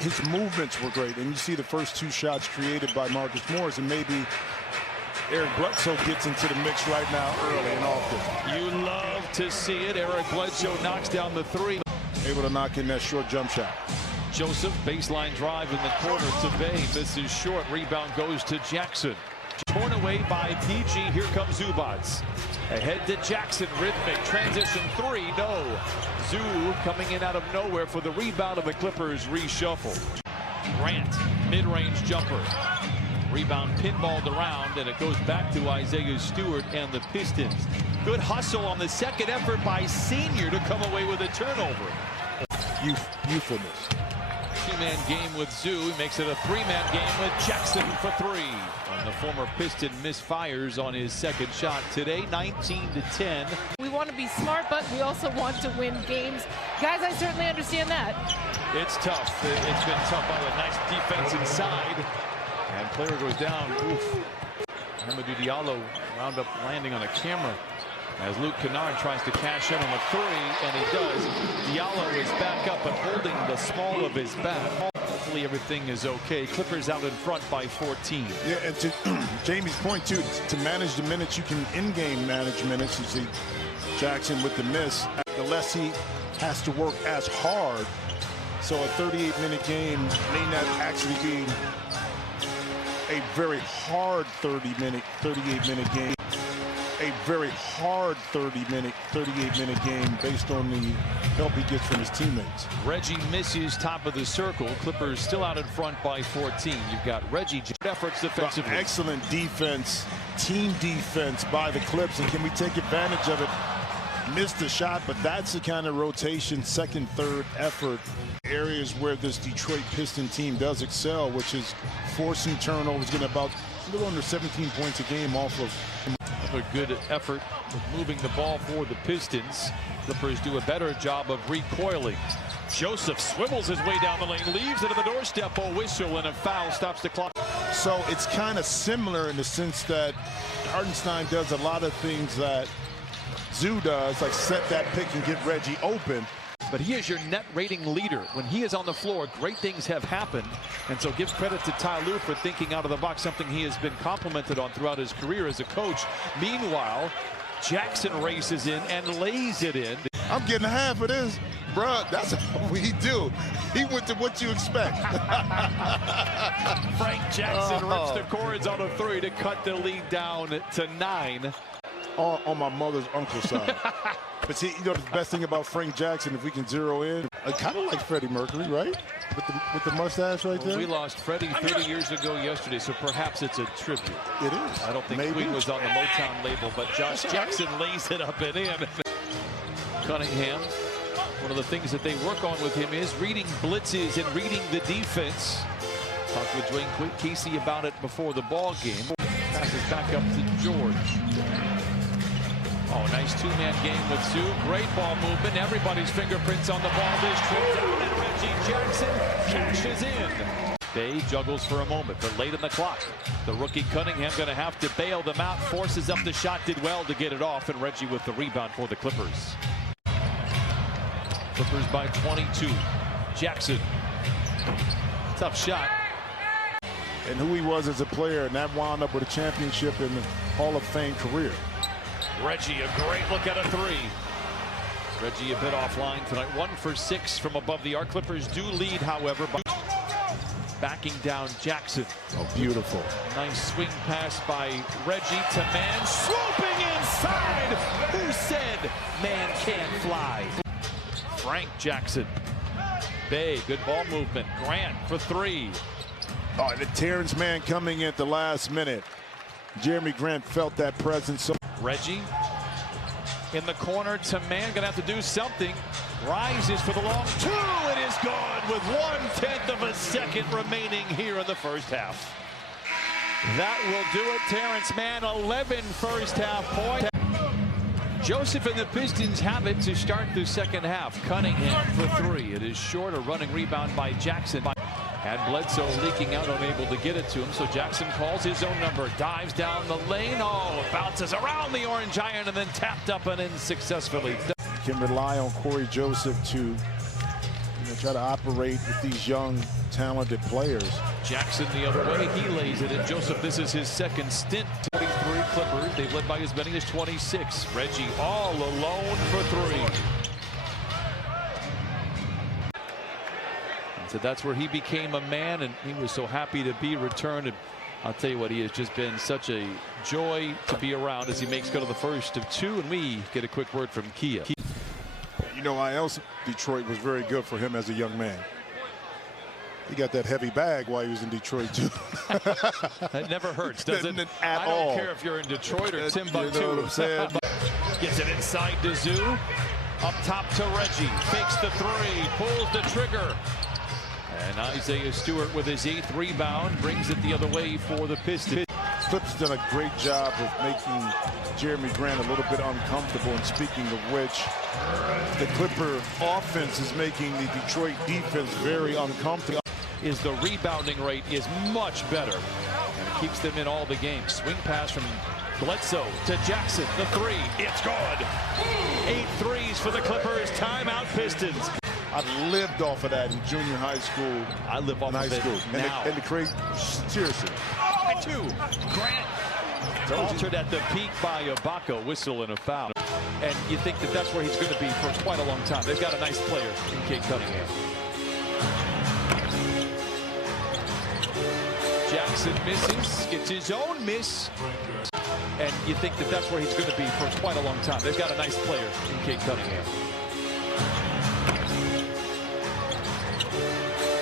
his movements were great. And you see the first two shots created by Marcus Morris, and maybe Eric Bledsoe gets into the mix right now early and often. You love to see it. Eric Bledsoe knocks down the three. Able to knock in that short jump shot. Joseph, baseline drive in the corner to Bay. Misses short. Rebound goes to Jackson. Torn away by PG. Here comes Zubats. Ahead to Jackson. Rhythmic transition three. No. Zoo coming in out of nowhere for the rebound of the Clippers reshuffle. Grant, mid-range jumper. Rebound pinballed around, and it goes back to Isaiah Stewart and the Pistons. Good hustle on the second effort by Senior to come away with a turnover. Youthfulness. Two-man game with Zoo. He makes it a three-man game with Jackson for three. And the former Piston misfires on his second shot today, 19-10. We want to be smart, but we also want to win games. Guys, I certainly understand that. It's tough. It's been tough by a nice defense inside. And player goes down. Oof. Hamidou Diallo wound up landing on a camera as Luke Kennard tries to cash in on a three, and he does. Diallo is back up and holding the small of his back. Hopefully everything is okay. Clippers out in front by 14. Yeah, and to Jamie's point, too, to manage the minutes, you can in-game manage minutes. You see Jackson with the miss. The less he has to work as hard. So a 38-minute game may not actually be a very hard 38-minute game. A very hard 38-minute game based on the help he gets from his teammates. Reggie misses top of the circle. Clippers still out in front by 14. You've got Reggie efforts defensively. Excellent defense, team defense by the Clips, and can we take advantage of it? Missed the shot, but that's the kind of rotation, second, third effort. Areas where this Detroit Piston team does excel, which is forcing turnovers, getting about a little under 17 points a game off of. A good effort of moving the ball for the Pistons. Clippers do a better job of recoiling. Joseph swivels his way down the lane, leaves it at the doorstep. A whistle and a foul stops the clock. So it's kind of similar in the sense that Hartenstein does a lot of things that Zoo does, like set that pick and get Reggie open. But he is your net rating leader. When he is on the floor, great things have happened. And so give credit to Ty Lue for thinking out of the box, something he has been complimented on throughout his career as a coach. Meanwhile, Jackson races in and lays it in. I'm getting half of this. Bruh, that's what he do. He went to what you expect. Frank Jackson rips the cords on a three to cut the lead down to 9. On my mother's uncle's side. But see, you know, the best thing about Frank Jackson, if we can zero in, kind of like Freddie Mercury, right? With the mustache right there. We lost Freddie 30 years ago yesterday, so perhaps it's a tribute. It is. I don't think Queen was on the Motown label, but Josh Jackson lays it up and in. Cunningham, one of the things that they work on with him is reading blitzes and reading the defense. Talked with Dwayne Casey about it before the ball game. Passes back up to George. Oh, nice two-man game with Zoo. Great ball movement. Everybody's fingerprints on the ball. This trips out, and Reggie Jackson cashes in. Bay juggles for a moment, but late in the clock. The rookie Cunningham going to have to bail them out. Forces up the shot. Did well to get it off, and Reggie with the rebound for the Clippers. Clippers by 22. Jackson. Tough shot. And who he was as a player, and that wound up with a championship in the Hall of Fame career. Reggie, a great look at a three. Reggie a bit offline tonight. 1 for 6 from above the arc. Clippers do lead, however, by backing down Jackson. Oh, beautiful. Nice swing pass by Reggie to Man. Swooping inside. Who said man can't fly? Frank Jackson. Bay, good ball movement. Grant for 3. Oh, the Terrence Mann coming at the last minute. Jeremy Grant felt that presence. So Reggie in the corner to Man, gonna have to do something. Rises for the long two. It is gone with 1/10 of a second remaining here in the first half. That will do it. Terrence Mann, 11 first half points. Joseph and the Pistons have it to start the second half. Cunningham for 3. It is short. A running rebound by Jackson. Had Bledsoe leaking out, unable to get it to him. So Jackson calls his own number, dives down the lane. Oh, bounces around the orange iron and then tapped up and in successful. Can rely on Corey Joseph to try to operate with these young, talented players. Jackson the other way, he lays it in. Joseph, this is his second stint. 23 Clippers, they've led by as many as 26. Reggie all alone for three. So that's where he became a man, and he was so happy to be returned. And I'll tell you what, he has just been such a joy to be around as he makes go to the first of two. And we get a quick word from Kia. You know why else Detroit was very good for him as a young man? He got that heavy bag while he was in Detroit, too. That never hurts, does it? At all. I don't care if you're in Detroit or Timbuktu. You know what I'm saying? Gets it inside to Zoo. Up top to Reggie. Fakes the three. Pulls the trigger. And Isaiah Stewart with his 8th rebound brings it the other way for the Pistons. Clip's done a great job of making Jeremy Grant a little bit uncomfortable. And speaking of which, the Clipper offense is making the Detroit defense very uncomfortable. Is the rebounding rate is much better, and it keeps them in all the games. Swing pass from Bledsoe to Jackson. The three, it's good. 8 threes for the Clippers. Timeout Pistons. I've lived off of that in junior high school. I live off of it now. And the crazy, seriously. Oh, 2. Grant altered at the peak by Ibaka. Whistle and a foul. And you think that that's where he's going to be for quite a long time. They've got a nice player in Cade Cunningham. Jackson misses, gets his own miss. And you think that that's where he's going to be for quite a long time. They've got a nice player in Cade Cunningham.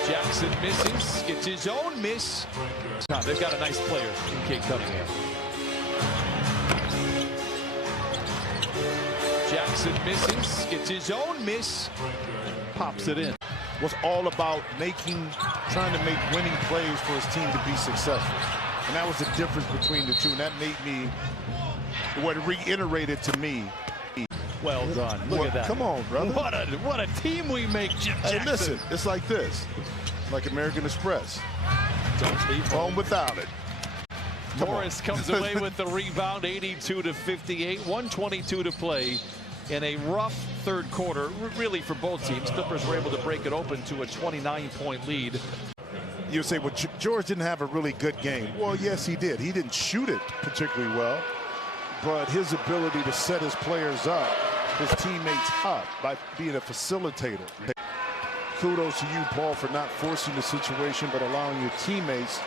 Jackson misses, gets his own miss. They've got a nice player in Cade Cunningham. Jackson misses, gets his own miss, pops it in. Was all about trying to make winning plays for his team to be successful. And that was the difference between the two. And that made me, what reiterated to me. Well done. Look at that. Come on, brother. What a team we make, Jim Jackson. Hey, listen, it's like this. Like American Express. Don't leave home without it. Morris comes away with the rebound, 82-58, 122 to play in a rough third quarter, really for both teams. Clippers were able to break it open to a 29-point lead. You say, well, George didn't have a really good game. Well, yes, he did. He didn't shoot it particularly well, but his ability to set his players up, his teammates up by being a facilitator. Kudos to you, Paul, for not forcing the situation, but allowing your teammates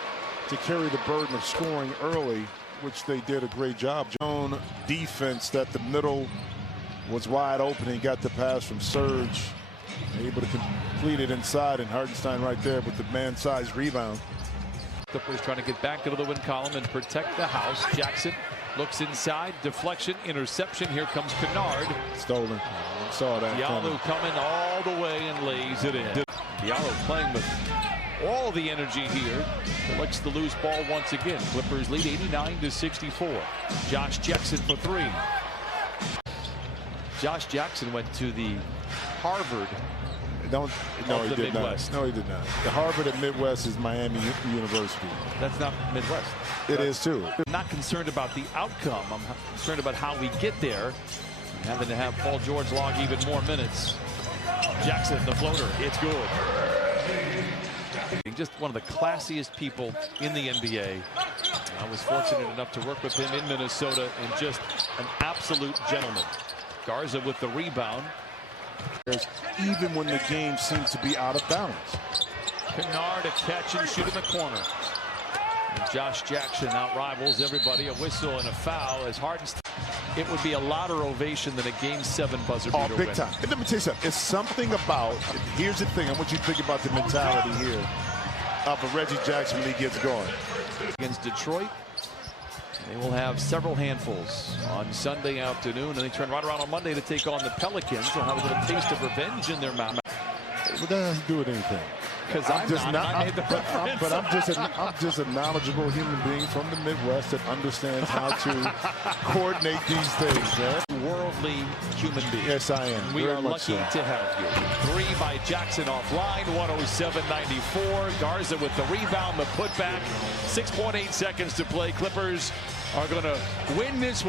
to carry the burden of scoring early, which they did a great job. Zone defense that the middle was wide open and got the pass from Serge. Able to complete it inside, and Hartenstein right there with the man-sized rebound. Clippers trying to get back into the win column and protect the house. Jackson looks inside, deflection, interception. Here comes Kennard. Stolen. Saw that. Diallo coming all the way and lays it in. Diallo playing with all the energy here. Collects the loose ball once again. Clippers lead 89-64. Josh Jackson for three. Josh Jackson went to the Harvard No, he did Midwest. not. No, he did not. The Harvard at Midwest is Miami University. That's not Midwest. It is too. I'm not concerned about the outcome. I'm concerned about how we get there. Having to have Paul George log even more minutes. Jackson, the floater. It's good. Just one of the classiest people in the NBA. I was fortunate enough to work with him in Minnesota, and just an absolute gentleman. Garza with the rebound. Even when the game seems to be out of balance. Kennard a catch and shoot in the corner. And Josh Jackson out rivals everybody. A whistle and a foul as Hartenstein. It would be a louder ovation than a Game 7 buzzer beater. Oh, big time. And let me tell you something. It's something about, here's the thing. I want you to think about the mentality here of Reggie Jackson when he gets going. Against Detroit, they will have several handfuls on Sunday afternoon, and they turn right around on Monday to take on the Pelicans. They'll have a little taste of revenge in their mouth. But that doesn't do it anything. Because I'm just a knowledgeable human being from the Midwest that understands how to coordinate these things. Man. Worldly human being. Yes, I am. We are lucky to have you. Three by Jackson offline, 107-94. Garza with the rebound, the putback. 6.8 seconds to play. Clippers are going to win this one.